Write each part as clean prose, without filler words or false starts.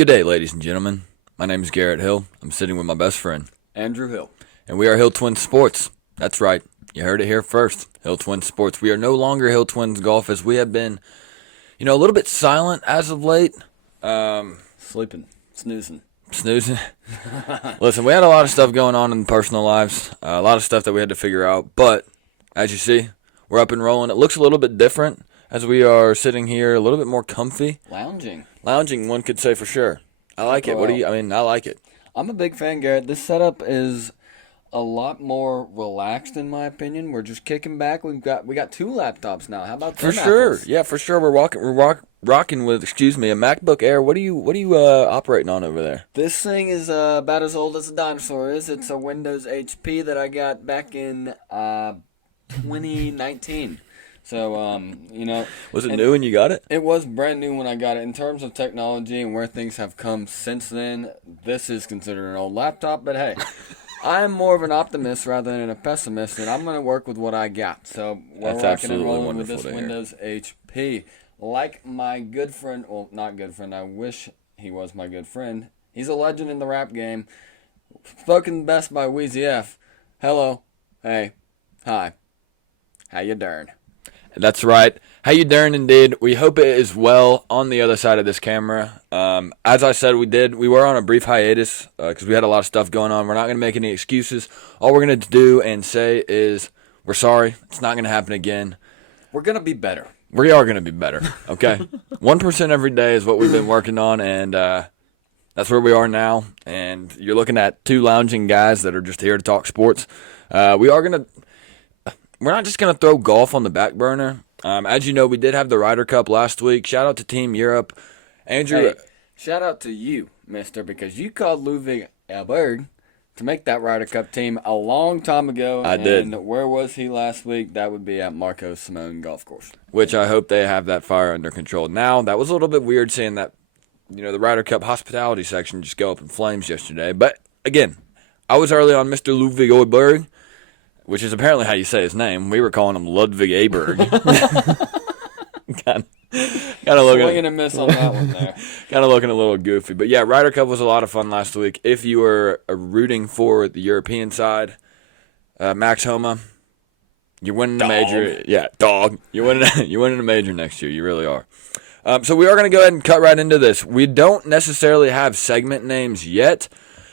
Good day, ladies and gentlemen. My name is Garrett Hill. I'm sitting with my best friend, Andrew Hill. and we are HillTwinSports. That's right. You heard it here first. HillTwinSports. We are no longer Hill Twins Golf, as we have been, a little bit silent as of late. Sleeping. Snoozing. Snoozing. Listen, we had a lot of stuff going on in personal lives. A lot of stuff that we had to figure out. But, as you see, we're up and rolling. It looks a little bit different as we are sitting here, a little bit more comfy. Lounging, one could say for sure. I like it. I like it. I'm a big fan, Garrett. This setup is a lot more relaxed, in my opinion. We're just kicking back. We got two laptops now. How about For them sure. apples? Yeah, for sure. We're rocking with, a MacBook Air. What are you operating on over there? This thing is about as old as a dinosaur is. It's a Windows HP that I got back in 2019. So, Was it new when you got it? It was brand new when I got it. In terms of technology and where things have come since then, this is considered an old laptop. But hey, I'm more of an optimist rather than a pessimist, and I'm going to work with what I got. So we're That's rocking and absolutely rolling with wonderful this to hear. Windows HP. Like my good friend, well, not good friend, I wish he was my good friend. He's a legend in the rap game. Spoken best by Weezy F. Hello. Hey. Hi. How you doing? That's right. How you doing, indeed? We hope it is well on the other side of this camera. As I said, we were on a brief hiatus because we had a lot of stuff going on. We're not going to make any excuses. All we're going to do and say is we're sorry. It's not going to happen again. We're going to be better. We are going to be better, okay? 1% every day is what we've been working on, and that's where we are now. And you're looking at two lounging guys that are just here to talk sports. We're not just going to throw golf on the back burner. As you know, we did have the Ryder Cup last week. Shout out to Team Europe. Andrew. Hey, shout out to you, mister, because you called Ludwig Elberg to make that Ryder Cup team a long time ago. I did. And where was he last week? That would be at Marco Simone Golf Course. Which I hope they have that fire under control. Now, that was a little bit weird seeing that, the Ryder Cup hospitality section just go up in flames yesterday. But, again, I was early on Mr. Ludwig Elberg, which is apparently how you say his name. We were calling him Ludwig Aberg. kind of looking Swing and a miss on that one there. Kind of looking a little goofy. But yeah, Ryder Cup was a lot of fun last week. If you were rooting for the European side, Max Homa, you're winning the major. Yeah, dog. You're winning a major next year. You really are. So we are going to go ahead and cut right into this. We don't necessarily have segment names yet.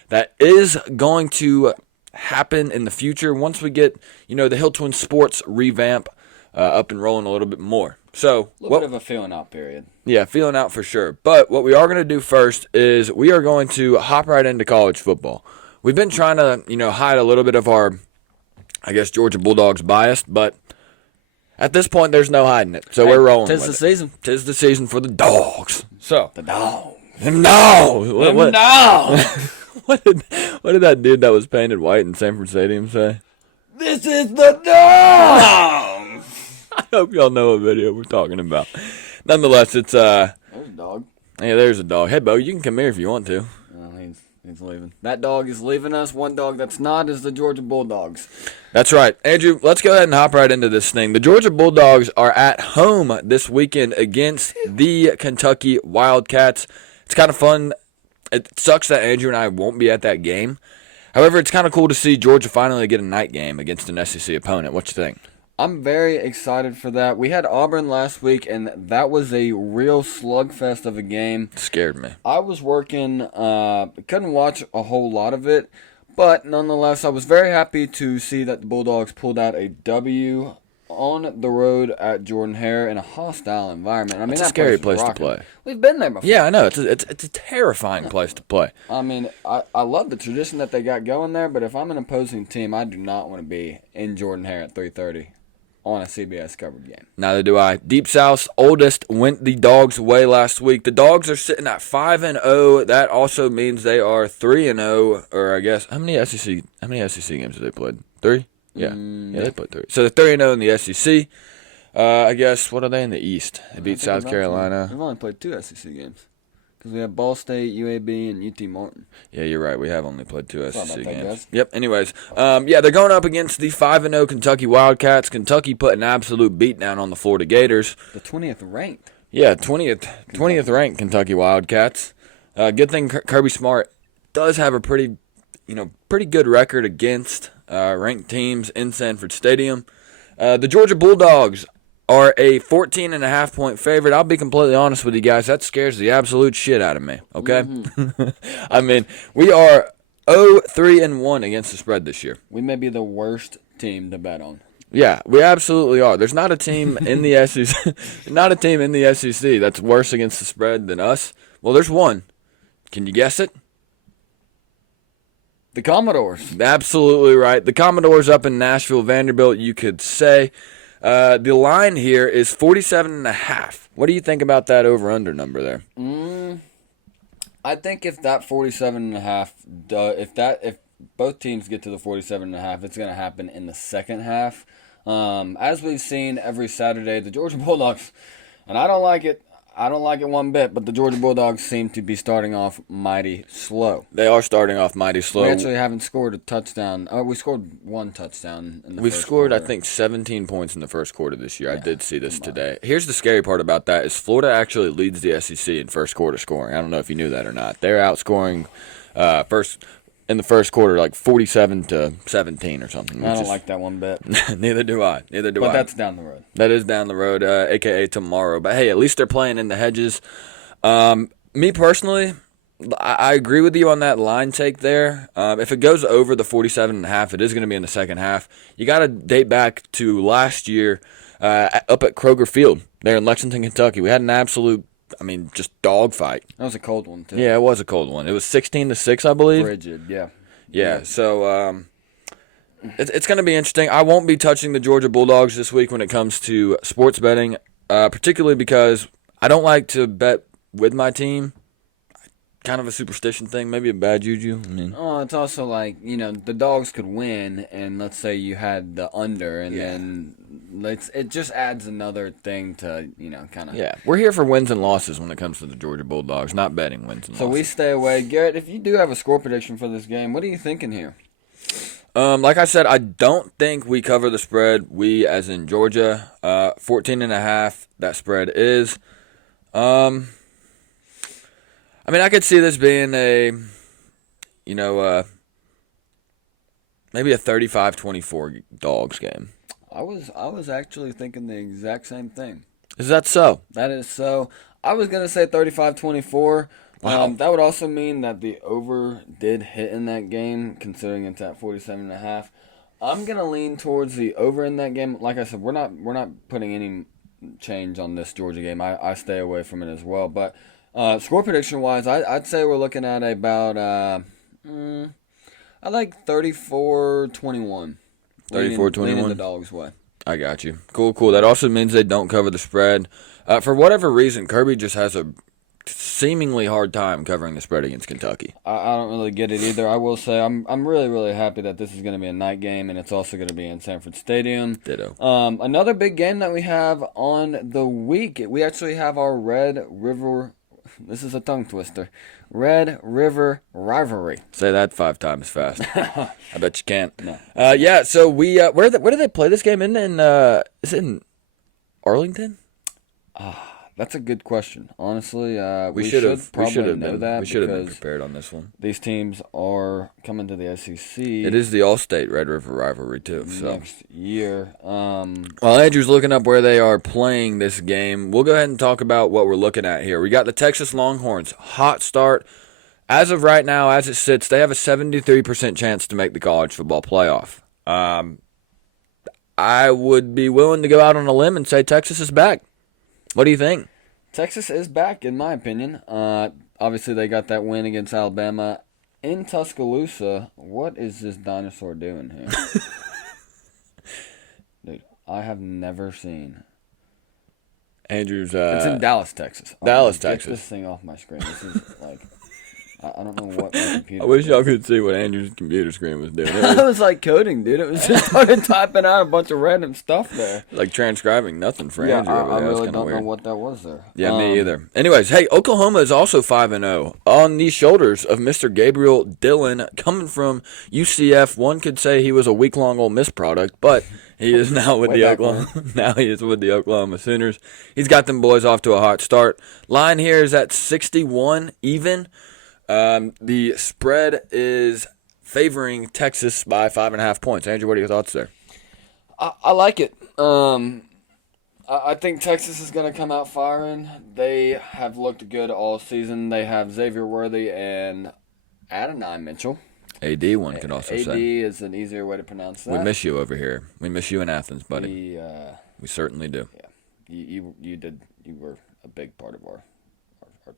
That is going to happen in the future once we get, the HillTwinSports revamp up and rolling a little bit more. So, a little bit of a feeling out period. Yeah, feeling out for sure. But what we are going to do first is we are going to hop right into college football. We've been trying to, hide a little bit of our, Georgia Bulldogs bias, but at this point there's no hiding it. So we're rolling with it. 'Tis the season. 'Tis the season for the dogs. So, The dog. no! No! What did that dude that was painted white in Sanford Stadium say? This is the dog! I hope y'all know what video we're talking about. Nonetheless, it's There's a dog. yeah, there's a dog. Hey, Bo, you can come here if you want to. Well, he's leaving. That dog is leaving us. One dog that's not is the Georgia Bulldogs. That's right. Andrew, let's go ahead and hop right into this thing. The Georgia Bulldogs are at home this weekend against the Kentucky Wildcats. It's kind of fun. It sucks that Andrew and I won't be at that game. However, it's kind of cool to see Georgia finally get a night game against an SEC opponent. What you think? I'm very excited for that. We had Auburn last week, and that was a real slugfest of a game. It scared me. I was working, couldn't watch a whole lot of it, but nonetheless, I was very happy to see that the Bulldogs pulled out a W on the road at Jordan-Hare in a hostile environment. I mean, It's a that scary place place was to rocking. play. We've been there before. Yeah, I know. It's a terrifying place to play. I mean, I love the tradition that they got going there, but if I'm an opposing team, I do not want to be in Jordan-Hare at 3:30 on a CBS covered game. Neither do I. Deep South's oldest went the Dogs' way last week. The Dogs are sitting at 5-0. That also means they are 3-0. Or I guess how many SEC games have they played? 3. Yeah, they played 3. So they're 3-0 in the SEC. I guess what are they in the East? They beat South Carolina. We've only played 2 SEC games. Because we have Ball State, UAB, and UT Martin. Yeah, you're right. We have only played 2 SEC about that, games. guys. Yep. Anyways, they're going up against the 5-0 Kentucky Wildcats. Kentucky put an absolute beatdown on the Florida Gators. The 20th ranked. Yeah, 20th ranked Kentucky Wildcats. Good thing Kirby Smart does have a pretty good record against ranked teams in Sanford Stadium. The Georgia Bulldogs are a 14.5 point favorite. I'll be completely honest with you guys. That scares the absolute shit out of me. Okay, I mean, we are 0-3-1 against the spread this year. We may be the worst team to bet on. Yeah, we absolutely are. There's not a team in the SEC, that's worse against the spread than us. Well, there's one. Can you guess it? The Commodores. Absolutely right. The Commodores up in Nashville, Vanderbilt, you could say. The line here is 47.5. What do you think about that over-under number there? I think if that 47.5, if both teams get to the 47.5, it's going to happen in the second half. As we've seen every Saturday, the Georgia Bulldogs, and I don't like it one bit, but the Georgia Bulldogs seem to be starting off mighty slow. They are starting off mighty slow. We actually haven't scored a touchdown. We scored one touchdown in the We've first scored, quarter. I think, 17 points in the first quarter this year. Yeah, I did see this today. Here's the scary part about that is Florida actually leads the SEC in first quarter scoring. I don't know if you knew that or not. They're outscoring in the first quarter, like 47-17 or something. I don't like that one bit. Neither do I. But that's down the road. That is down the road, a.k.a. tomorrow. But, hey, at least they're playing in the hedges. Me personally, I agree with you on that line take there. If it goes over the 47.5, it is going to be in the second half. You got to date back to last year up at Kroger Field there in Lexington, Kentucky. We had an absolute just dogfight. That was a cold one, too. Yeah, it was a cold one. It was 16-6, I believe. Frigid, yeah. Yeah, so it's going to be interesting. I won't be touching the Georgia Bulldogs this week when it comes to sports betting, particularly because I don't like to bet with my team. Kind of a superstition thing, maybe a bad juju. It's also like, the dogs could win, and let's say you had the under, and then it just adds another thing to, kind of. Yeah, we're here for wins and losses when it comes to the Georgia Bulldogs, not betting wins and losses. So we stay away. Garrett, if you do have a score prediction for this game, what are you thinking here? Like I said, I don't think we cover the spread. We, as in Georgia, 14.5. That spread is. I could see this being maybe a 35-24 Dogs game. I was actually thinking the exact same thing. Is that so? That is so. I was going to say 35-24. Wow. That would also mean that the over did hit in that game, considering it's at 47.5. I'm going to lean towards the over in that game. Like I said, we're not putting any change on this Georgia game. I stay away from it as well. But score prediction-wise, I'd say we're looking at about, I like 34-21. 34-21? Leaning the Dogs' way. I got you. Cool. That also means they don't cover the spread. For whatever reason, Kirby just has a seemingly hard time covering the spread against Kentucky. I don't really get it either. I will say I'm really, really happy that this is going to be a night game, and it's also going to be in Sanford Stadium. Ditto. Another big game that we have on the week, we actually have our Red River, this is a tongue twister, Red River Rivalry. Say that 5 times fast. I bet you can't. No. So we where do they play this game in? Is it in Arlington? That's a good question. Honestly, we should have been because prepared on this one. These teams are coming to the SEC. It is the All-State Red River Rivalry too. So next year. While Andrew's looking up where they are playing this game, we'll go ahead and talk about what we're looking at here. We got the Texas Longhorns, hot start. As of right now, as it sits, they have a 73% chance to make the college football playoff. I would be willing to go out on a limb and say Texas is back. What do you think? Texas is back, in my opinion. Obviously, they got that win against Alabama in Tuscaloosa. What is this dinosaur doing here? Dude, I have never seen. Andrew's. It's in Dallas, Texas. Dallas, Texas. Get this thing off my screen. This is like. I don't know what my computer. I wish y'all could see what Andrew's computer screen was doing. It was like coding, dude. It was just started typing out a bunch of random stuff there. Like transcribing nothing for Yeah, Andrew. I really don't weird. know what that was there. Yeah, me either. Anyways, hey, Oklahoma is also 5-0 on the shoulders of Mr. Gabriel Dillon, coming from UCF. One could say he was a week-long Ole Miss product, but he is now with the Oklahoma Sooners. He's got them boys off to a hot start. Line here is at 61 even. The spread is favoring Texas by 5.5 points. Andrew, what are your thoughts there? I like it. I think Texas is going to come out firing. They have looked good all season. They have Xavier Worthy and Adonai Mitchell. AD, one could also say. AD is an easier way to pronounce that. We miss you over here. We miss you in Athens, buddy. We certainly do. Yeah, you were a big part of our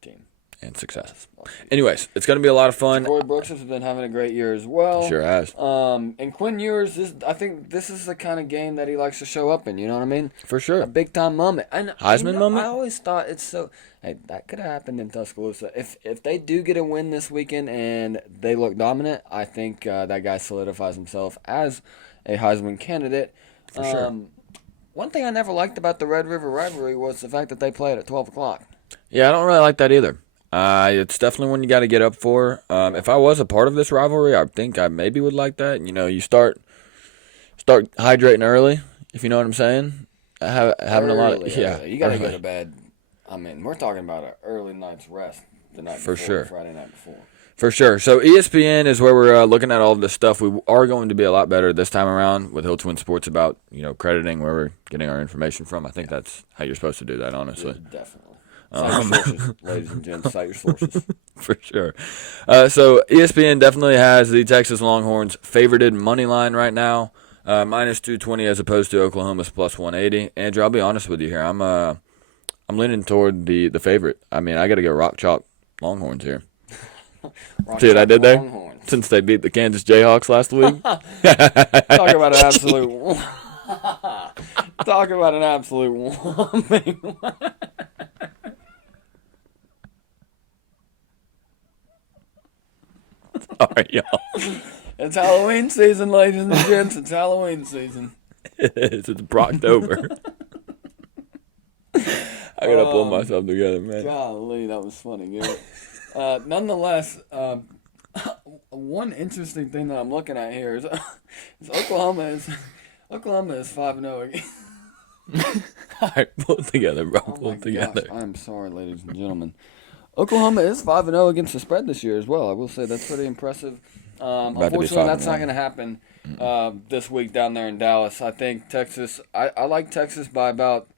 team. And success. Anyways, it's going to be a lot of fun. Corey Brooks has been having a great year as well. Sure has. And Quinn Ewers, I think this is the kind of game that he likes to show up in. You know what I mean? For sure. A big time moment. And Heisman moment? I always thought it's so. Hey, that could have happened in Tuscaloosa. If they do get a win this weekend and they look dominant, I think that guy solidifies himself as a Heisman candidate. For sure. One thing I never liked about the Red River rivalry was the fact that they played at 12 o'clock. Yeah, I don't really like that either. It's definitely one you got to get up for. If I was a part of this rivalry, I think I maybe would like that. You know, you start hydrating early, if you know what I'm saying. Having a lot of you got to go to bed. I mean, we're talking about an early night's rest the night before, sure. Friday night before. For sure. So ESPN is where we're looking at all of this stuff. We are going to be a lot better this time around with HillTwinSports about crediting where we're getting our information from. I think that's how you're supposed to do that, honestly. Definitely. Cite your sources, ladies and gents. Cite your sources. For sure. So ESPN definitely has the Texas Longhorns favorited money line right now, minus 220 as opposed to Oklahoma's plus 180. Andrew, I'll be honest with you here. I'm leaning toward the favorite. I mean, I got to go rock chalk Longhorns here. See what I did there? Longhorns. Since they beat the Kansas Jayhawks last week. Talk about an absolute. Talk about an absolute. Sorry, y'all. It's Halloween season, ladies and gents. It's Halloween season. It's Brocktober. I gotta pull myself together, man. Golly, that was funny, good. Nonetheless, one interesting thing that I'm looking at here is Oklahoma is 5-0 again. All right, pull it together, bro. Pull it together. Gosh, I'm sorry, ladies and gentlemen. Oklahoma is 5-0 against the spread this year as well. I will say that's pretty impressive. Unfortunately, that's not going to happen this week down there in Dallas. I think Texas. I like Texas by about.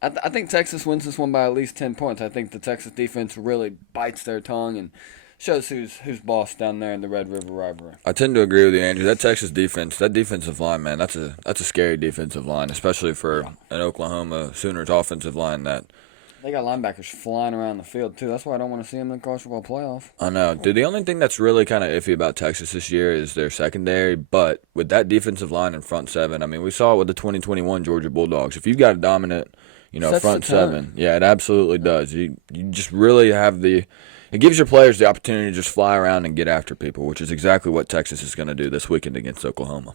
I think Texas wins this one by at least 10 points. I think the Texas defense really bites their tongue and shows who's boss down there in the Red River rivalry. I tend to agree with you, Andrew. That Texas defense, that defensive line, man, that's a scary defensive line, especially for an Oklahoma Sooners offensive line that. They got linebackers flying around the field, too. That's why I don't want to see them in the college football playoff. I know. Dude, the only thing that's really kind of iffy about Texas this year is their secondary, but with that defensive line and front seven, I mean, we saw it with the 2021 Georgia Bulldogs. If you've got a dominant, front seven, yeah, it absolutely does. You just really have it gives your players the opportunity to just fly around and get after people, which is exactly what Texas is going to do this weekend against Oklahoma.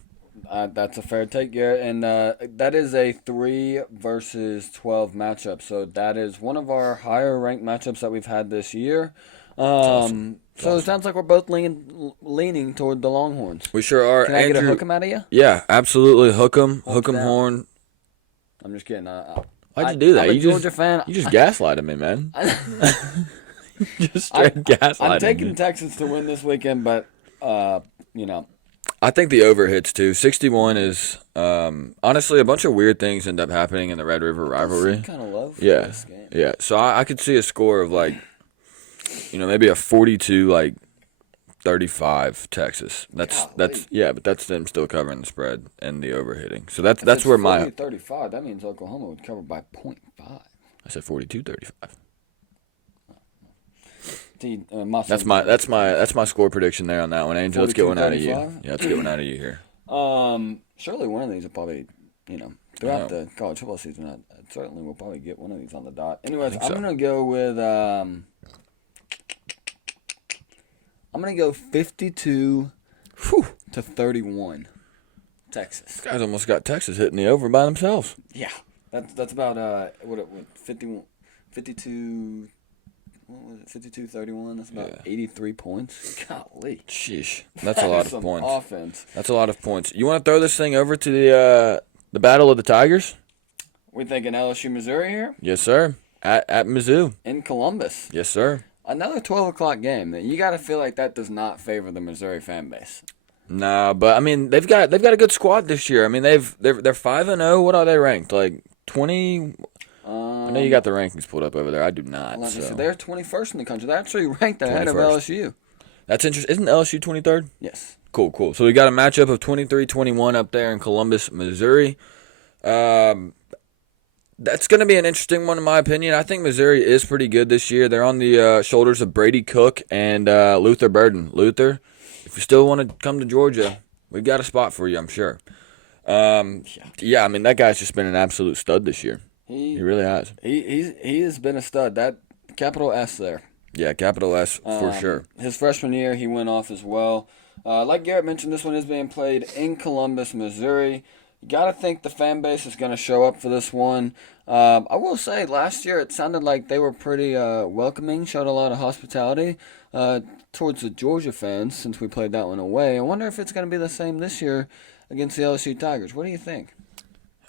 That's a fair take, Garrett. And that is a 3 versus 12 matchup. So that is one of our higher ranked matchups that we've had this year. Awesome. So it sounds like we're both leaning toward the Longhorns. We sure are. Can I get a hook 'em out of you? Yeah, absolutely. Hook 'em horn. I'm just kidding. Why'd you do that? I'm a Georgia fan. You just gaslighted me, man. Just straight gaslighting. I'm taking Texas to win this weekend, but I think the over hits too. 61 is honestly a bunch of weird things end up happening in the Red River rivalry. Kind of low for this game. Yeah. So I could see a score of maybe a 42 35 Texas. That's but that's them still covering the spread and the over hitting. So that's where my 35. That means Oklahoma would cover by 0.5. I said 42-35. That's my score prediction there on that one, Angel. Let's get one out of you. Yeah, let's get one out of you here. Surely one of these will probably, throughout the college football season, I certainly will probably get one of these on the dot. Anyways, I'm gonna go with I'm going to go 52 to 31. Texas. These guys almost got Texas hitting the over by themselves. Yeah. That's about 52 what was it? 52-31. That's about 83 points. Golly. Sheesh. That's a lot of points. Offense. That's a lot of points. You want to throw this thing over to the Battle of the Tigers? We thinking LSU, Missouri here? Yes, sir. At Mizzou. In Columbus. Yes, sir. Another 12 o'clock game. You got to feel like that does not favor the Missouri fan base. Nah, but I mean they've got a good squad this year. I mean they're 5-0. What are they ranked? Like 20. I know you got the rankings pulled up over there. I do not. So. They're 21st in the country. They're actually ranked ahead of LSU. That's interesting. Isn't LSU 23rd? Yes. Cool. So we got a matchup of 23-21 up there in Columbus, Missouri. That's going to be an interesting one in my opinion. I think Missouri is pretty good this year. They're on the shoulders of Brady Cook and Luther Burden. Luther, if you still want to come to Georgia, we've got a spot for you, I'm sure. Yeah, I mean, that guy's just been an absolute stud this year. He really has. He has been a stud. That capital S there. Yeah, capital S for sure. His freshman year, he went off as well. Like Garrett mentioned, this one is being played in Columbus, Missouri. You got to think the fan base is going to show up for this one. I will say, last year it sounded like they were pretty welcoming, showed a lot of hospitality towards the Georgia fans since we played that one away. I wonder if it's going to be the same this year against the LSU Tigers. What do you think?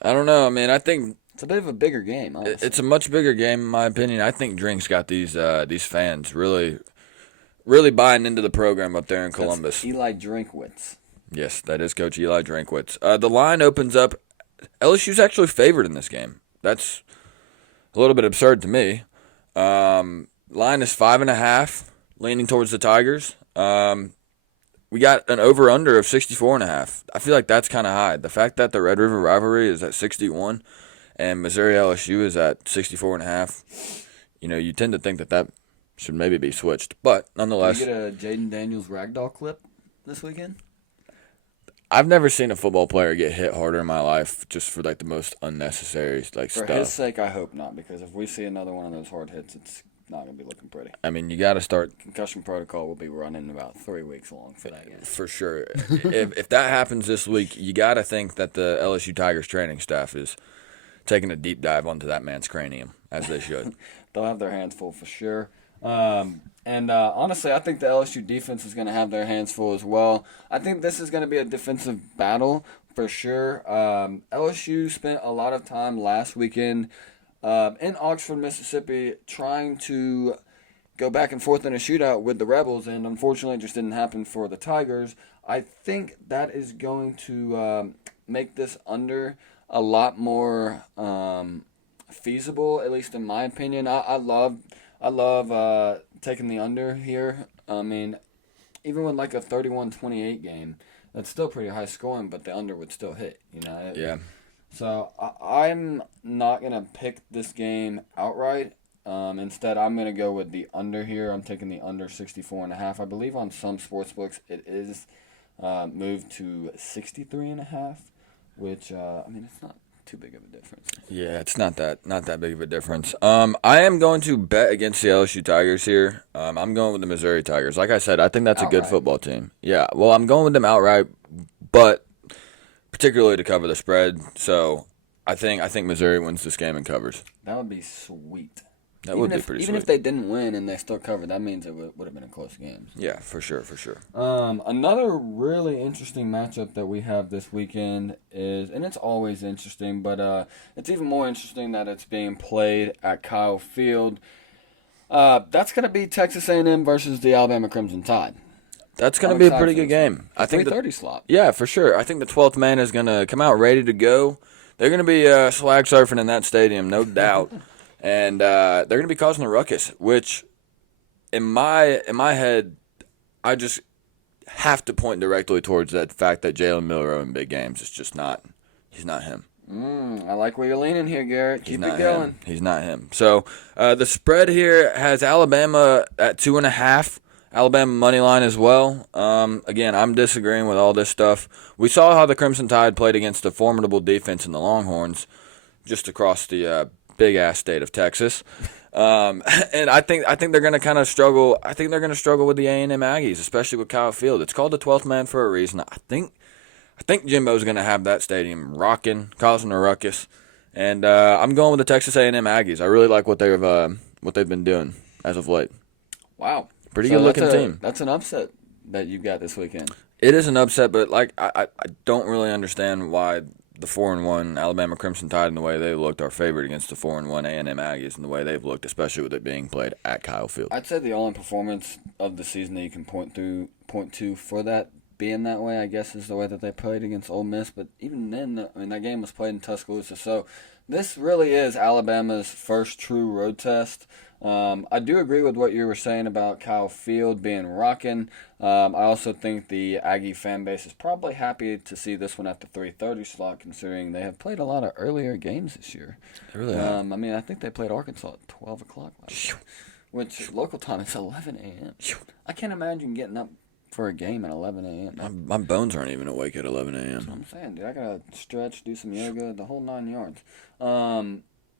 I don't know. I mean, I think it's a bit of a bigger game, honestly. It's a much bigger game, in my opinion. I think Drink's got these fans really buying into the program up there in Columbus. That's Eli Drinkwitz. Yes, that is Coach Eli Drinkwitz. The line opens up. LSU's actually favored in this game. That's a little bit absurd to me. Line is 5.5, leaning towards the Tigers. We got an over-under of 64.5. I feel like that's kind of high. The fact that the Red River rivalry is at 61 and Missouri LSU is at 64.5, you tend to think that should maybe be switched. But nonetheless, did you get a Jaden Daniels ragdoll clip this weekend? I've never seen a football player get hit harder in my life just for the most unnecessary stuff. For his sake, I hope not, because if we see another one of those hard hits, it's not going to be looking pretty. I mean, you got to start. Concussion protocol will be running about 3 weeks long for that game. For sure. if that happens this week, you got to think that the LSU Tigers training staff is taking a deep dive onto that man's cranium, as they should. They'll have their hands full for sure. Honestly, I think the LSU defense is going to have their hands full as well. I think this is going to be a defensive battle for sure. LSU spent a lot of time last weekend in Oxford, Mississippi, trying to go back and forth in a shootout with the Rebels, and unfortunately it just didn't happen for the Tigers. I think that is going to make this under a lot more feasible, at least in my opinion. I love taking the under here. I mean, even with a 31-28 game, that's still pretty high scoring, but the under would still hit, Yeah. So I'm not going to pick this game outright. Instead, I'm going to go with the under here. I'm taking the under 64.5. I believe on some sportsbooks it is moved to 63.5, which, it's not too big of a difference. Yeah, it's not that big of a difference. I am going to bet against the LSU Tigers here. I'm going with the Missouri Tigers. Like I said, I think that's outright. A good football team. Yeah, well, I'm going with them outright, but particularly to cover the spread. So I think Missouri wins this game and covers. That would be sweet. That would be pretty sweet. Even if they didn't win and they still covered, that means it would have been a close game. Yeah, for sure. Another really interesting matchup that we have this weekend is, and it's always interesting, but it's even more interesting that it's being played at Kyle Field. That's going to be Texas A&M versus the Alabama Crimson Tide. That's going to be a pretty good game. I think 3:30 slot. Yeah, for sure. I think the 12th man is going to come out ready to go. They're going to be swag surfing in that stadium, no doubt. And they're going to be causing a ruckus, which in my head, I just have to point directly towards that fact that Jalen Milroe in big games is just not. He's not him. I like where you're leaning here, Garrett. Keep it going. He's not him. So the spread here has Alabama at 2.5. Alabama money line as well. Again, I'm disagreeing with all this stuff. We saw how the Crimson Tide played against a formidable defense in the Longhorns, just across the big-ass state of Texas. And I think they're going to kind of struggle. I think they're going to struggle with the A&M Aggies, especially with Kyle Field. It's called the 12th man for a reason. I think Jimbo's going to have that stadium rocking, causing a ruckus. And I'm going with the Texas A&M Aggies. I really like what they've been doing as of late. Wow. Pretty good looking team. That's an upset that you got this weekend. It is an upset, but I don't really understand why the 4-1 Alabama Crimson Tide and the way they looked are favored against the 4-1 A&M Aggies and the way they've looked, especially with it being played at Kyle Field. I'd say the only performance of the season that you can point to for that being that way, I guess, is the way that they played against Ole Miss. But even then, I mean, that game was played in Tuscaloosa, so this really is Alabama's first true road test. I do agree with what you were saying about Kyle Field being rocking. I also think the Aggie fan base is probably happy to see this one at the 3:30 slot, considering they have played a lot of earlier games this year. They really have. I mean, I think they played Arkansas at 12 o'clock last year, which local time is 11 a.m. I can't imagine getting up for a game at 11 a.m. My bones aren't even awake at 11 That's a.m. what I'm saying, dude. I gotta stretch, do some yoga, the whole 9 yards.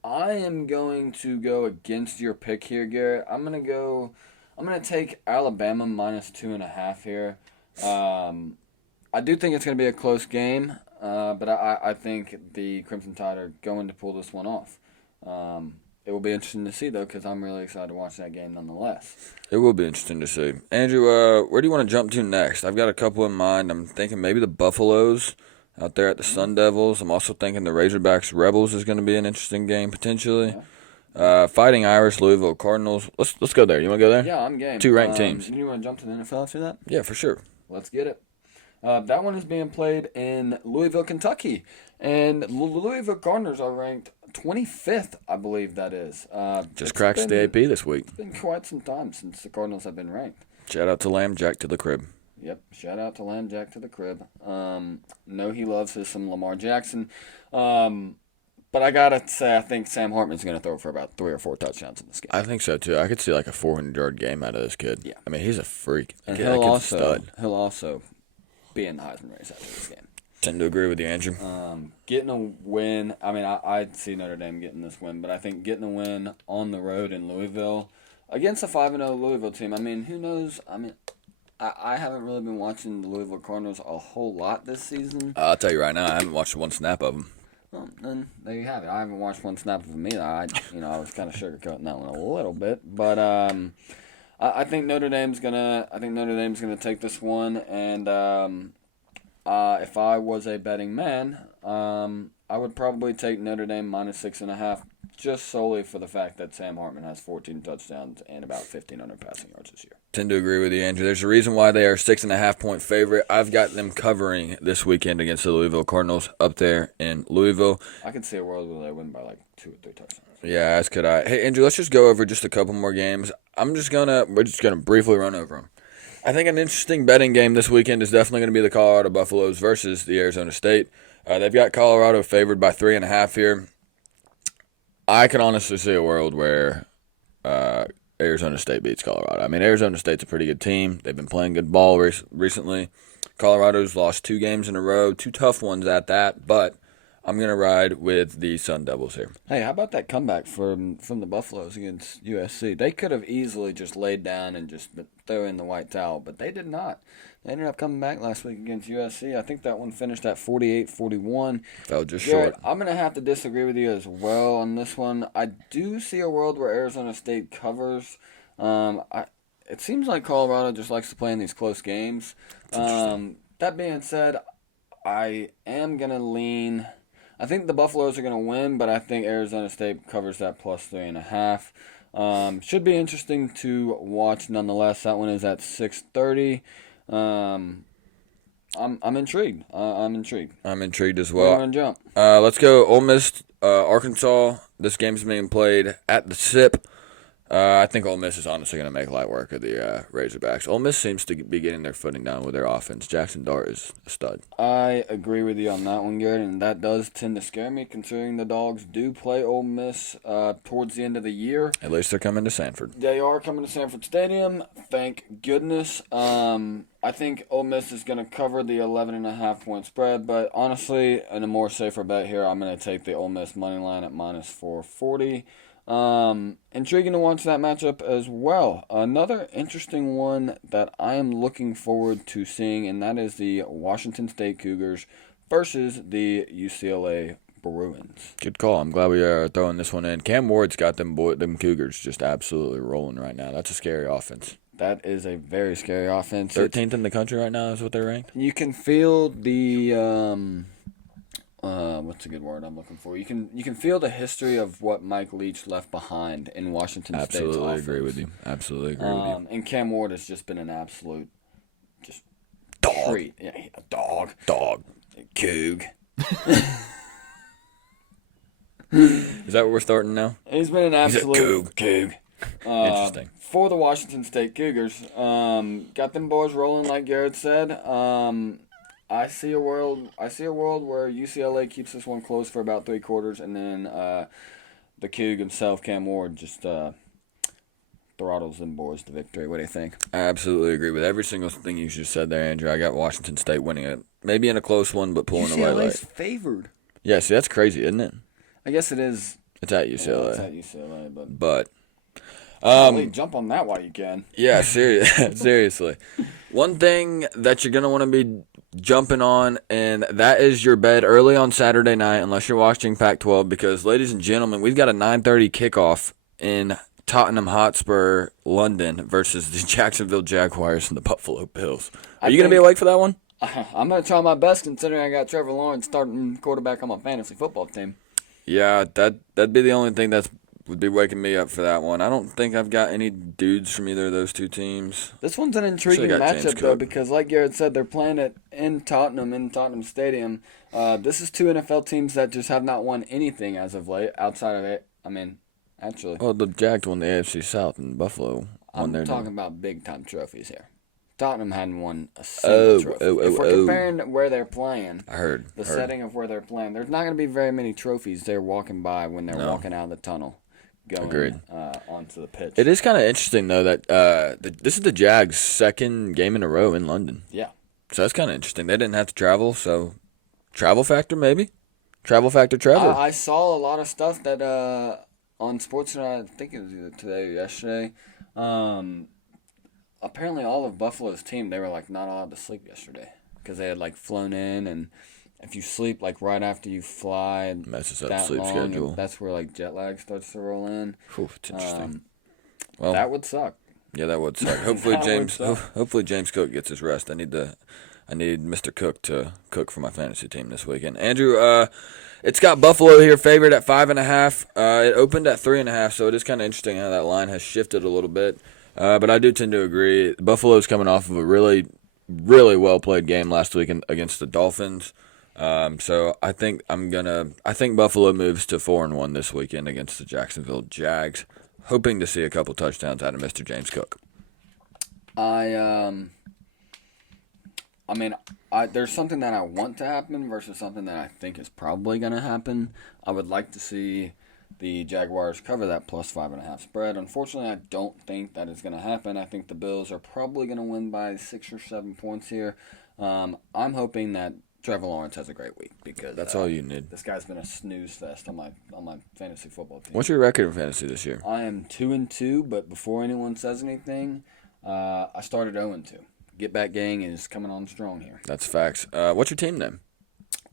I am going to go against your pick here, Garrett. I'm gonna take Alabama minus 2.5 here. I do think it's gonna be a close game, but I think the Crimson Tide are going to pull this one off. It will be interesting to see though, because I'm really excited to watch that game nonetheless. It will be interesting to see. Andrew, where do you want to jump to next? I've got a couple in mind. I'm thinking maybe the Buffaloes out there at the Sun Devils. I'm also thinking the Razorbacks Rebels is going to be an interesting game potentially. Yeah. Fighting Irish Louisville Cardinals. Let's go there. You want to go there? Yeah, I'm game. Two ranked teams. You want to jump to the NFL after that? Yeah, for sure. Let's get it. That one is being played in Louisville, Kentucky, and the Louisville Cardinals are ranked 25th, I believe that is. Just cracked the AP this week. It's been quite some time since the Cardinals have been ranked. Shout out to Lamb Jack to the crib. Yep, shout out to Lamb Jack to the crib. Know he loves his some Lamar Jackson. But I gotta say, I think Sam Hartman's gonna throw for about 3 or 4 touchdowns in this game. I think so too. I could see like a 400-yard game out of this kid. Yeah. I mean, he's a freak. And That kid's a stud. he'll also be in the Heisman race after this game. Tend to agree with you, Andrew. Getting a win, I mean, I'd see Notre Dame getting this win, but I think getting a win on the road in Louisville against a 5-0 Louisville team, I mean, who knows? I mean, I haven't really been watching the Louisville Cardinals a whole lot this season. I'll tell you right now, I haven't watched one snap of them. Well, then there you have it. I haven't watched one snap of them either. I was kind of sugarcoating that one a little bit, but I think Notre Dame's gonna take this one, and if I was a betting man, I would probably take Notre Dame minus 6.5, just solely for the fact that Sam Hartman has 14 touchdowns and about 1,500 passing yards this year. Tend to agree with you, Andrew. There's a reason why they are 6.5-point favorite. I've got them covering this weekend against the Louisville Cardinals up there in Louisville. I can see a world where they win by like 2 or 3 touchdowns. Yeah, as could I. Hey, Andrew, let's just go over just a couple more games. We're just gonna briefly run over them. I think an interesting betting game this weekend is definitely going to be the Colorado Buffaloes versus the Arizona State. They've got Colorado favored by 3.5 here. I can honestly see a world where Arizona State beats Colorado. I mean, Arizona State's a pretty good team. They've been playing good ball recently. Colorado's lost 2 games in a row, 2 tough ones at that, but I'm going to ride with the Sun Devils here. Hey, how about that comeback from the Buffaloes against USC? They could have easily just laid down and just throw in the white towel, but they did not. They ended up coming back last week against USC. I think that one finished at 48-41. Fell just Garrett, short. I'm going to have to disagree with you as well on this one. I do see a world where Arizona State covers. It seems like Colorado just likes to play in these close games. That being said, I am going to lean... I think the Buffaloes are going to win, but I think Arizona State covers that plus 3.5. Should be interesting to watch nonetheless. That one is at 6:30. I'm intrigued. I'm intrigued. I'm intrigued as We're well. going to jump. Let's go Ole Miss, Arkansas. This game's being played at the SIP. I think Ole Miss is honestly going to make light work of the Razorbacks. Ole Miss seems to be getting their footing down with their offense. Jackson Dart is a stud. I agree with you on that one, Garrett, and that does tend to scare me considering the Dogs do play Ole Miss towards the end of the year. At least they're coming to Sanford. They are coming to Sanford Stadium, thank goodness. I think Ole Miss is going to cover the 11.5-point spread, but honestly, in a more safer bet here, I'm going to take the Ole Miss money line at minus 440. Intriguing to watch that matchup as well. Another interesting one that I am looking forward to seeing, and that is the Washington State Cougars versus the UCLA Bruins. Good call. I'm glad we are throwing this one in. Cam Ward's got them Cougars just absolutely rolling right now. That's a scary offense. That is a very scary offense. 13th in the country right now is what they're ranked. You can feel the what's a good word I'm looking for? You can feel the history of what Mike Leach left behind in Washington State's offense. Absolutely agree with you. Absolutely agree with you. And Cam Ward has just been an absolute just dog. treat. Yeah, a dog. Dog. Coug. Is that what we're starting now? He's been an absolute Coug. Interesting. For the Washington State Cougars. Got them boys rolling like Garrett said. I see a world where UCLA keeps this one close for about 3 quarters, and then the Coug himself, Cam Ward, just throttles them boys to victory. What do you think? I absolutely agree with every single thing you just said there, Andrew. I got Washington State winning it. Maybe in a close one, but pulling away late. UCLA's favored. Yeah, see, that's crazy, isn't it? I guess it is. It's at UCLA. Well, it's at UCLA, But jump on that while you can. Yeah, seriously. One thing that you're going to want to be jumping on, and that is your bed early on Saturday night, unless you're watching Pac-12, because, ladies and gentlemen, we've got a 9:30 kickoff in Tottenham Hotspur, London, versus the Jacksonville Jaguars and the Buffalo Bills. Are you going to be awake for that one? I'm going to try my best, considering I got Trevor Lawrence starting quarterback on my fantasy football team. Yeah, that'd be the only thing that would be waking me up for that one. I don't think I've got any dudes from either of those two teams. This one's an intriguing matchup, though, because like Garrett said, they're playing it in Tottenham Stadium. This is 2 NFL teams that just have not won anything as of late, outside of it. I mean, actually. Well, the Jags won the AFC South, and Buffalo won their. I'm talking about big-time trophies here. Tottenham hadn't won a single trophy. If we're comparing where they're playing, setting of where they're playing, there's not going to be very many trophies they're walking by when they're walking out of the tunnel, going onto the pitch. It is kind of interesting, though, that this is the Jags' second game in a row in London. Yeah. So that's kind of interesting. They didn't have to travel, so travel factor maybe? Travel factor Trevor. I saw a lot of stuff that on SportsCenter, I think it was either today or yesterday, apparently all of Buffalo's team, they were like not allowed to sleep yesterday because they had like flown in, and if you sleep like right after you fly, messes up sleep schedule. That's where like jet lag starts to roll in. Whew, it's interesting. Well, that would suck. Yeah, that would suck. Hopefully James Cook gets his rest. I need Mr. Cook to cook for my fantasy team this weekend. Andrew, it's got Buffalo here favored at 5.5. It opened at 3.5, so it is kind of interesting how that line has shifted a little bit. But I do tend to agree. Buffalo's coming off of a really, really well played game last week against the Dolphins. So I think Buffalo moves to 4-1 this weekend against the Jacksonville Jags, hoping to see a couple touchdowns out of Mr. James Cook. There's something that I want to happen versus something that I think is probably going to happen. I would like to see the Jaguars cover that plus 5.5 spread. Unfortunately, I don't think that is going to happen. I think the Bills are probably going to win by 6 or 7 points here. I'm hoping that Trevor Lawrence has a great week because that's all you need. This guy's been a snooze fest on my fantasy football team. What's your record in fantasy this year? I am 2-2, but before anyone says anything, I started 0-2. Get Back Gang is coming on strong here. That's facts. What's your team name?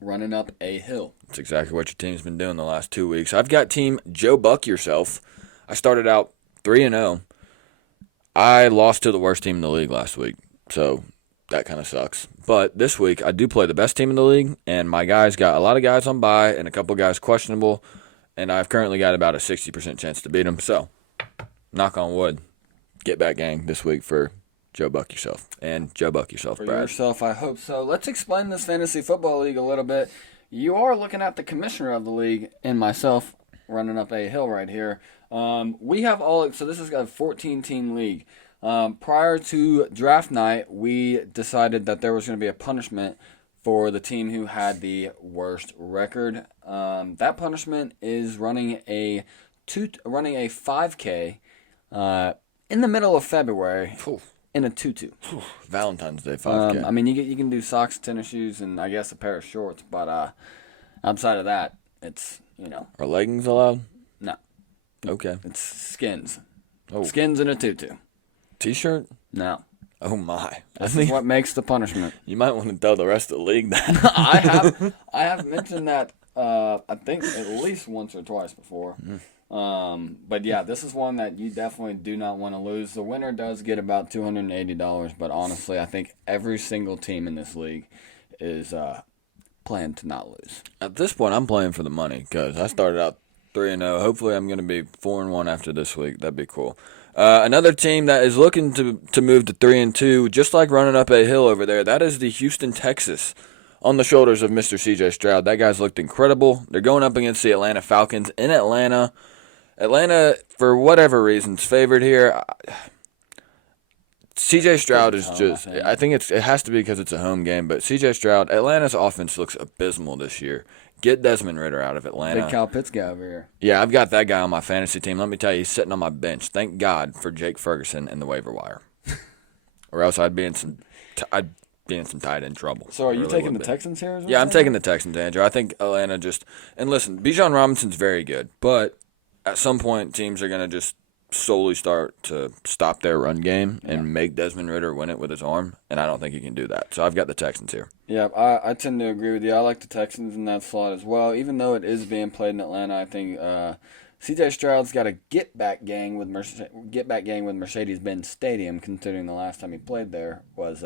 Running up a hill. That's exactly what your team's been doing the last 2 weeks. I've got team Joe Buck Yourself. I started out 3-0. I lost to the worst team in the league last week, so that kind of sucks. But this week, I do play the best team in the league, and my guys got a lot of guys on bye and a couple guys questionable, and I've currently got about a 60% chance to beat them. So, knock on wood, Get Back Gang this week for Joe Buck Yourself. And Joe Buck Yourself, for Brad. Yourself, I hope so. Let's explain this fantasy football league a little bit. You are looking at the commissioner of the league and myself running up a hill right here. We have so this is a 14-team league. Prior to draft night, we decided that there was going to be a punishment for the team who had the worst record. That punishment is running a 5K in the middle of February. In a tutu. Valentine's Day 5K. You can do socks, tennis shoes, and I guess a pair of shorts, but outside of that, it's, Are leggings allowed? No. Okay. It's skins. Oh. Skins and a tutu. T-shirt? No. Oh, my. This is what makes the punishment. You might want to tell the rest of the league that. I have mentioned that I think at least once or twice before. But yeah, this is one that you definitely do not want to lose. The winner does get about $280, but honestly, I think every single team in this league is playing to not lose. At this point, I'm playing for the money because I started out 3-0. Hopefully, I'm going to be 4-1 after this week. That'd be cool. Another team that is looking to move to 3-2, just like running up a hill over there, that is the Houston Texans on the shoulders of Mr. C.J. Stroud. That guy's looked incredible. They're going up against the Atlanta Falcons in Atlanta. Atlanta, for whatever reasons, favored here. C.J. Stroud is just, I think it has to be because it's a home game, but C.J. Stroud, Atlanta's offense looks abysmal this year. Get Desmond Ridder out of Atlanta. Big Cal Pitts guy over here. Yeah, I've got that guy on my fantasy team. Let me tell you, he's sitting on my bench. Thank God for Jake Ferguson and the waiver wire. Or else I'd be in some tight end trouble. So are you taking the Texans here as well? Yeah, I'm taking the Texans, Andrew. I think Atlanta just, and listen, Bijan Robinson's very good, but at some point teams are going to just solely start to stop their run game and make Desmond Ridder win it with his arm, and I don't think he can do that. So I've got the Texans here. Yeah, I tend to agree with you. I like the Texans in that slot as well. Even though it is being played in Atlanta, I think C.J. Stroud's got a get-back gang with Mercedes-Benz Stadium, considering the last time he played there was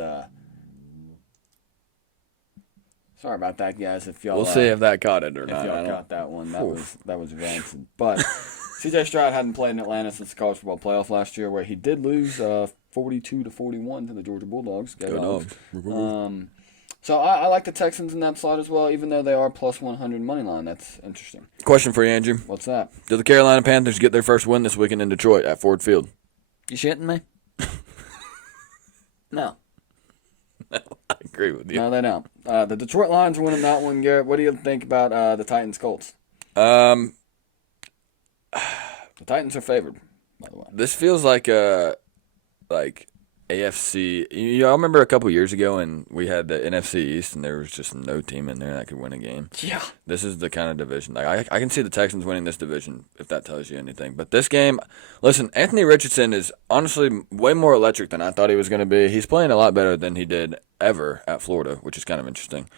sorry about that, guys. If y'all We'll see if that caught it or not. If y'all got that one, that was rancid. But C.J. Stroud hadn't played in Atlanta since the college football playoff last year, where he did lose 42-41 to the Georgia Bulldogs. Go Dogs. So I like the Texans in that slot as well, even though they are plus 100 money line. That's interesting. Question for you, Andrew. What's that? Do the Carolina Panthers get their first win this weekend in Detroit at Ford Field? You shitting me? No. No, I agree with you. No, they don't. The Detroit Lions are winning that one, Garrett. What do you think about the Titans Colts? The Titans are favored, by the way. This feels like AFC. I remember a couple years ago when we had the NFC East and there was just no team in there that could win a game. Yeah. This is the kind of division. Like I can see the Texans winning this division if that tells you anything. But this game, listen, Anthony Richardson is honestly way more electric than I thought he was going to be. He's playing a lot better than he did ever at Florida, which is kind of interesting.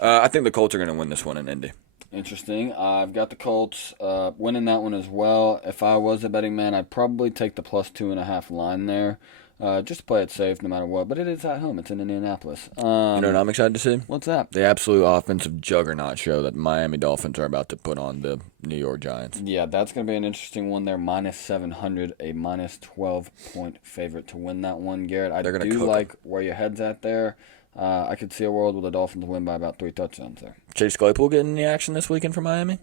I think the Colts are going to win this one in Indy. Interesting. I've got the Colts winning that one as well. If I was a betting man, I'd probably take the plus 2.5 line there. Just to play it safe no matter what. But it is at home. It's in Indianapolis. You know what I'm excited to see? What's that? The absolute offensive juggernaut show that the Miami Dolphins are about to put on the New York Giants. Yeah, that's going to be an interesting one there. Minus 700, a minus 12-point favorite to win that one, Garrett. I do like where your head's at there. I could see a world where the Dolphins win by about 3 touchdowns there. Chase Claypool getting the action this weekend for Miami?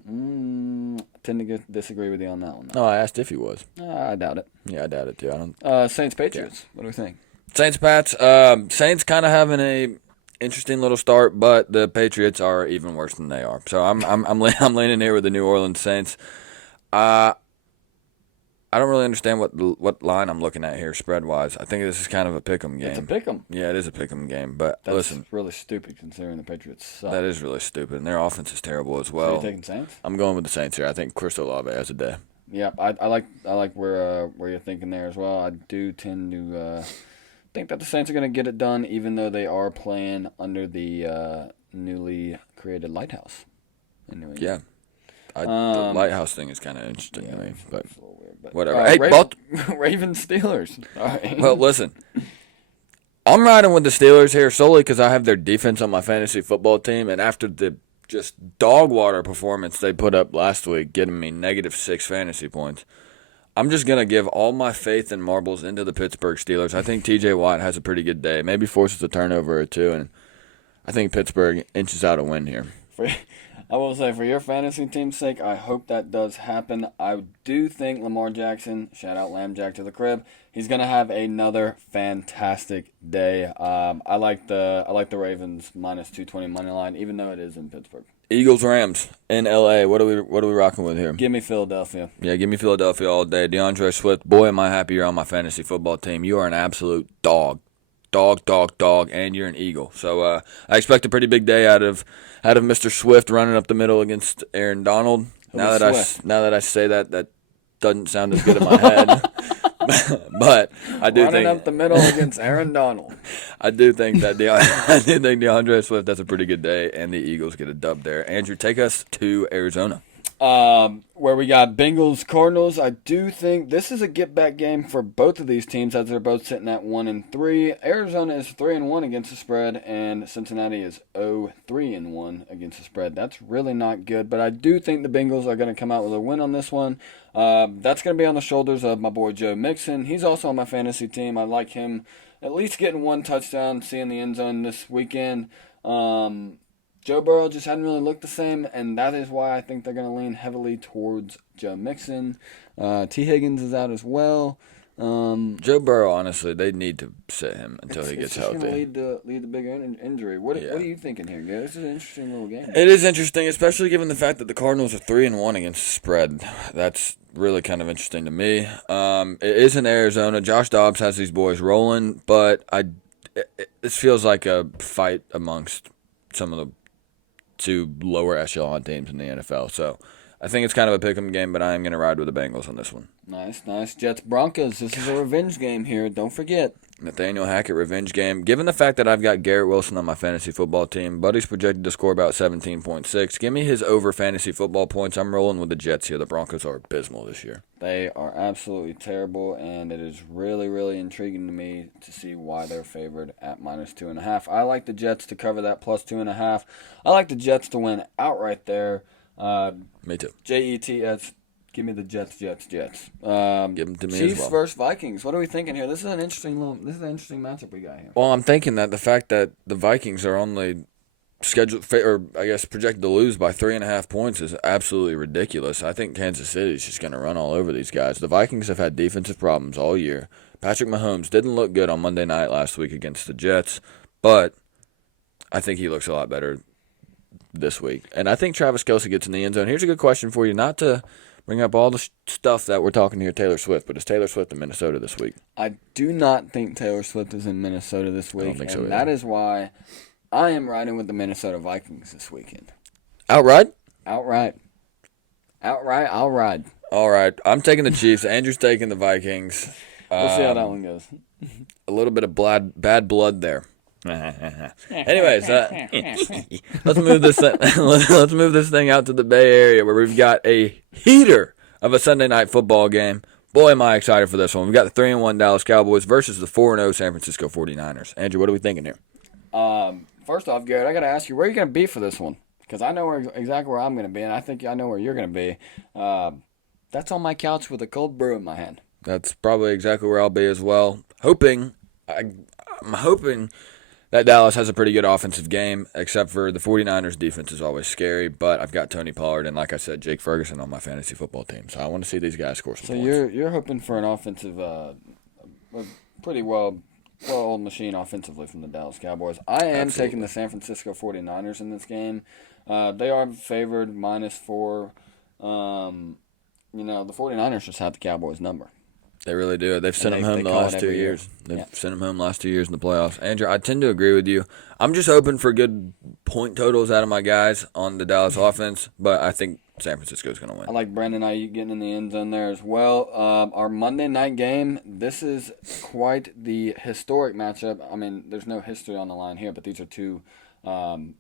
Tend to disagree with you on that one. No, I asked if he was. I doubt it. Yeah, I doubt it too. I don't. Saints Patriots. What do we think? Saints Pats. Saints kind of having a interesting little start, but the Patriots are even worse than they are. So I'm leaning here with the New Orleans Saints. I don't really understand what line I'm looking at here spread wise. I think this is kind of a pick'em game. It's a pick'em. Yeah, it is a pick'em game. But listen, that's really stupid considering the Patriots suck. That is really stupid, and their offense is terrible as well. So you taking Saints? I'm going with the Saints here. I think Chris Olave has a day. Yeah, I like where you're thinking there as well. I do tend to think that the Saints are going to get it done, even though they are playing under the newly created Lighthouse in New England. Yeah. The Lighthouse thing is kind of interesting to me, but it's a little weird, but whatever. Hey, Ravens Steelers. All right. Well, listen, I'm riding with the Steelers here solely because I have their defense on my fantasy football team, and after the just dog water performance they put up last week, getting me -6 fantasy points, I'm just going to give all my faith and marbles into the Pittsburgh Steelers. I think T.J. Watt has a pretty good day, maybe forces a turnover or two, and I think Pittsburgh inches out a win here. I will say, for your fantasy team's sake, I hope that does happen. I do think Lamar Jackson, shout out Lamb Jack to the crib, he's going to have another fantastic day. I like the Ravens -220 money line, even though it is in Pittsburgh. Eagles Rams in L.A. What are we rocking with here? Give me Philadelphia. Yeah, give me Philadelphia all day. DeAndre Swift, boy, am I happy you're on my fantasy football team. You are an absolute dog. Dog, and you're an Eagle. So I expect a pretty big day out of Mr. Swift running up the middle against Aaron Donald. Now that I say that doesn't sound as good in my head. But I do Running think up the middle against Aaron Donald. I do think DeAndre Swift has a pretty good day, and the Eagles get a dub there. Andrew, take us to Arizona. Where we got Bengals Cardinals. I do think this is a get back game for both of these teams as they're both sitting at 1-3. Arizona is 3-1 against the spread, and Cincinnati is 0-3-1 against the spread. That's really not good, but I do think the Bengals are going to come out with a win on this one. That's going to be on the shoulders of my boy Joe Mixon. He's also on my fantasy team. I like him at least getting one touchdown, seeing the end zone this weekend. Joe Burrow just hadn't really looked the same, and that is why I think they're going to lean heavily towards Joe Mixon. T. Higgins is out as well. Joe Burrow, honestly, they need to sit him until he gets healthy. It's going to lead to bigger injury. What are you thinking here, guys? This is an interesting little game. It is interesting, especially given the fact that the Cardinals are 3-1 against the spread. That's really kind of interesting to me. It is in Arizona. Josh Dobbs has these boys rolling, but this feels like a fight amongst some of the two lower echelon teams in the NFL. So I think it's kind of a pick 'em game, but I am going to ride with the Bengals on this one. Nice. Jets Broncos. This is a revenge game here. Don't forget. Nathaniel Hackett revenge game. Given the fact that I've got Garrett Wilson on my fantasy football team, Buddy's projected to score about 17.6. Give me his over fantasy football points. I'm rolling with the Jets here. The Broncos are abysmal this year. They are absolutely terrible, and it is really, really intriguing to me to see why they're favored at -2.5. I like the Jets to cover that +2.5. I like the Jets to win outright there. Me too. Jets. Give me the Jets. Give them to me Chiefs as well. versus Vikings. What are we thinking here? This is an interesting matchup we got here. Well, I'm thinking that the fact that the Vikings are only projected to lose by 3.5 points is absolutely ridiculous. I think Kansas City is just going to run all over these guys. The Vikings have had defensive problems all year. Patrick Mahomes didn't look good on Monday night last week against the Jets, but I think he looks a lot better this week. And I think Travis Kelce gets in the end zone. Here's a good question for you, not to bring up all the stuff that we're talking here, Taylor Swift, but is Taylor Swift in Minnesota this week? I do not think Taylor Swift is in Minnesota this week, I don't think so either. That is why I am riding with the Minnesota Vikings this weekend. Outright? Outright, I'll ride. All right. I'm taking the Chiefs. Andrew's taking the Vikings. We'll see how that one goes. A little bit of bad blood there. Anyways, let's move this thing out to the Bay Area where we've got a heater of a Sunday night football game. Boy, am I excited for this one. We've got the 3-1 Dallas Cowboys versus the 4-0 San Francisco 49ers. Andrew, what are we thinking here? First off, Garrett, I got to ask you, where are you going to be for this one? Because I know exactly where I'm going to be, and I think I know where you're going to be. That's on my couch with a cold brew in my hand. That's probably exactly where I'll be as well. I'm hoping that Dallas has a pretty good offensive game, except for the 49ers defense is always scary, but I've got Tony Pollard and, like I said, Jake Ferguson on my fantasy football team, so I want to see these guys score some points. So you're hoping for an offensive, a pretty well-oiled machine offensively from the Dallas Cowboys. I am taking the San Francisco 49ers in this game. They are favored -4. The 49ers just have the Cowboys number. They really do. They've sent them home the last 2 years. They've sent them home the last 2 years in the playoffs. Andrew, I tend to agree with you. I'm just hoping for good point totals out of my guys on the Dallas offense, but I think San Francisco's going to win. I like Brandon Ayuk getting in the end zone there as well. Our Monday night game, this is quite the historic matchup. I mean, there's no history on the line here, but these are two, they've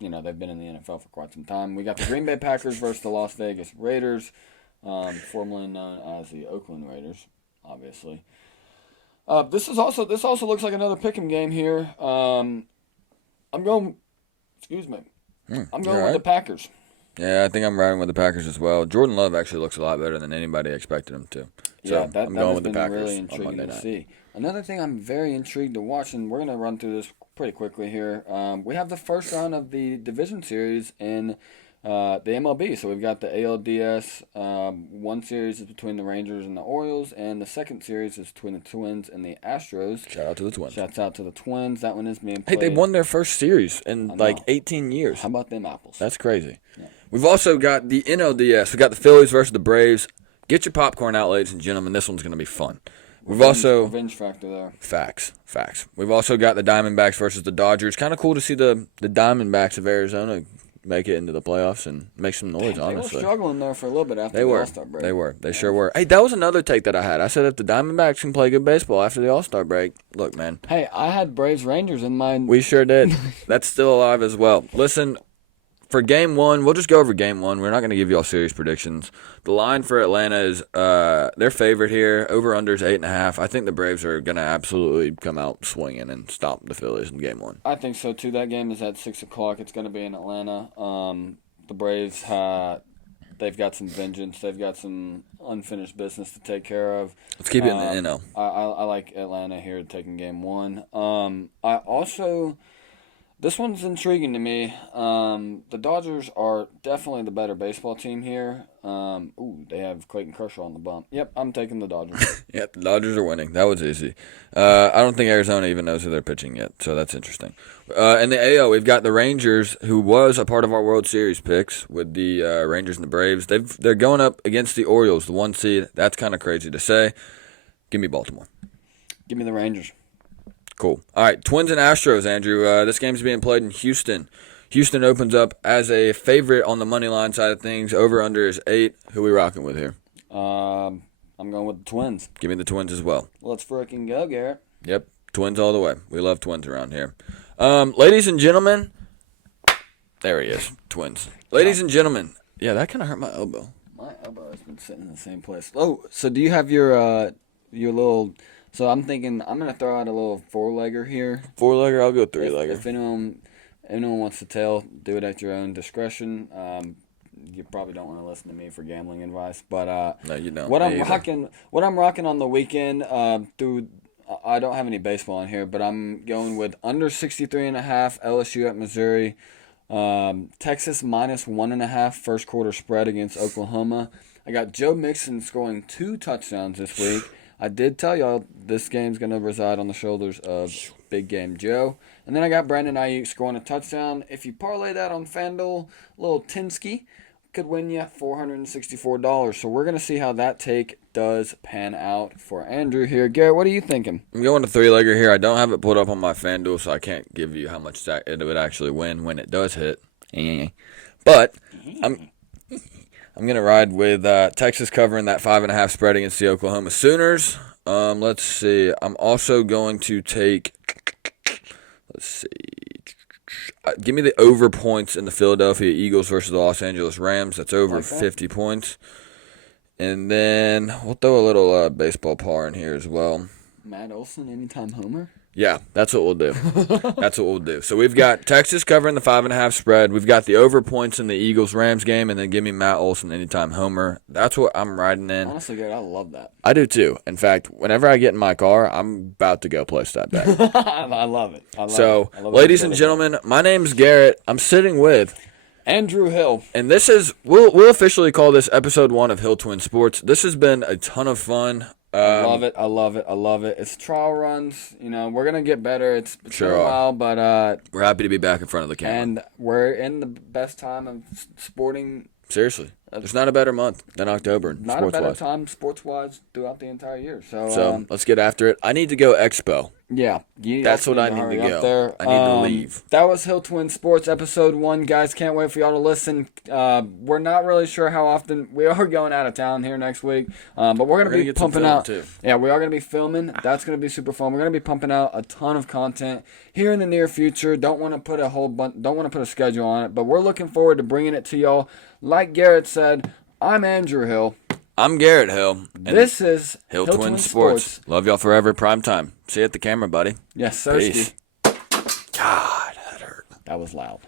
been in the NFL for quite some time. We got the Green Bay Packers versus the Las Vegas Raiders, formerly known as the Oakland Raiders. Obviously, this also looks like another pick'em game here. I'm going with the Packers. Yeah, I think I'm riding with the Packers as well. Jordan Love actually looks a lot better than anybody expected him to. So I'm going with the Packers really intriguing on Monday to night. see. Another thing I'm very intrigued to watch, and we're going to run through this pretty quickly here. We have the first round of the division series in the MLB. So we've got the ALDS. One series is between the Rangers and the Orioles, and the second series is between the Twins and the Astros. Shout out to the Twins. Shouts out to the Twins. That one is being played. Hey, they won their first series in 18 years. How about them apples? That's crazy. Yeah. We've also got the NLDS. We've got the Phillies versus the Braves. Get your popcorn out, ladies and gentlemen. This one's going to be fun. Revenge factor there. Facts. We've also got the Diamondbacks versus the Dodgers. Kind of cool to see the Diamondbacks of Arizona make it into the playoffs and make some noise, honestly. They were struggling there for a little bit after the All-Star break. They were. They sure were. Hey, that was another take that I had. I said if the Diamondbacks can play good baseball after the All-Star break, look, man. Hey, I had Braves-Rangers in mind. We sure did. That's still alive as well. Listen, for Game 1, we'll just go over Game 1. We're not going to give you all serious predictions. The line for Atlanta is their favorite here. Over-under is 8.5. I think the Braves are going to absolutely come out swinging and stop the Phillies in Game 1. I think so, too. That game is at 6 o'clock. It's going to be in Atlanta. The Braves, they've got some vengeance. They've got some unfinished business to take care of. Let's keep it in the NL. I like Atlanta here taking Game 1. This one's intriguing to me. The Dodgers are definitely the better baseball team here. They have Clayton Kershaw on the bump. Yep, I'm taking the Dodgers. Yep, the Dodgers are winning. That was easy. I don't think Arizona even knows who they're pitching yet, so that's interesting. In the AL, we've got the Rangers, who was a part of our World Series picks with the Rangers and the Braves. They're going up against the Orioles, the 1 seed. That's kind of crazy to say. Give me Baltimore. Give me the Rangers. Cool. All right, Twins and Astros, Andrew. This game's being played in Houston. Houston opens up as a favorite on the money line side of things. Over-under is 8. Who we rocking with here? I'm going with the Twins. Give me the Twins as well. Let's frickin' go, Garrett. Yep, Twins all the way. We love Twins around here. Ladies and gentlemen, there he is, Twins. Ladies and gentlemen, yeah, that kind of hurt my elbow. My elbow has been sitting in the same place. Oh, so do you have your little... So I'm thinking I'm going to throw out a little 4-legger here. 4-legger? I'll go 3-legger. If anyone wants to tell, do it at your own discretion. You probably don't want to listen to me for gambling advice, but no, you don't. What I'm rocking on the weekend I don't have any baseball in here, but I'm going with under 63.5 LSU at Missouri. Texas minus 1.5 first quarter spread against Oklahoma. I got Joe Mixon scoring 2 touchdowns this week. I did tell y'all this game's going to reside on the shoulders of Big Game Joe. And then I got Brandon Ayuk scoring a touchdown. If you parlay that on FanDuel, a little Tinsky could win you $464. So we're going to see how that take does pan out for Andrew here. Garrett, what are you thinking? I'm going to 3-legger here. I don't have it pulled up on my FanDuel, so I can't give you how much it would actually win when it does hit. But I'm going to ride with Texas covering that 5.5 spread against the Oklahoma Sooners. Let's see. I'm also going to take, give me the over points in the Philadelphia Eagles versus the Los Angeles Rams. That's over 50 points. And then we'll throw a little baseball par in here as well. Matt Olson, anytime homer? Yeah, that's what we'll do. That's what we'll do. So we've got Texas covering the 5.5 spread. We've got the over points in the Eagles-Rams game, and then give me Matt Olson anytime homer. That's what I'm riding in. Honestly, Garrett, I love that. I do too. In fact, whenever I get in my car, I'm about to go place that bet. I love it. Ladies and gentlemen, my name's Garrett. I'm sitting with Andrew Hill. And this is, we'll officially call this episode 1 of Hill Twin Sports. This has been a ton of fun. I love it. It's trial runs. You know, we're going to get better. It's been a while, but... we're happy to be back in front of the camera. And we're in the best time of sporting... Seriously. There's not a better month than October, not sports-wise. A better time, sports-wise, throughout the entire year. So let's get after it. I need to go Expo. Yeah. That's what I need to go. I need to leave. That was Hill Twin Sports Episode 1. Guys, can't wait for y'all to listen. We're not really sure how often. We are going out of town here next week. But we're going to be pumping out. Too. Yeah, we are going to be filming. That's going to be super fun. We're going to be pumping out a ton of content here in the near future. Don't want to put a schedule on it. But we're looking forward to bringing it to y'all. Like Garrett said, I'm Andrew Hill. I'm Garrett Hill. This is Hill Twin Sports. Love y'all forever. Prime time. See you at the camera, buddy. Yes, sir. Peace. God, that hurt. That was loud.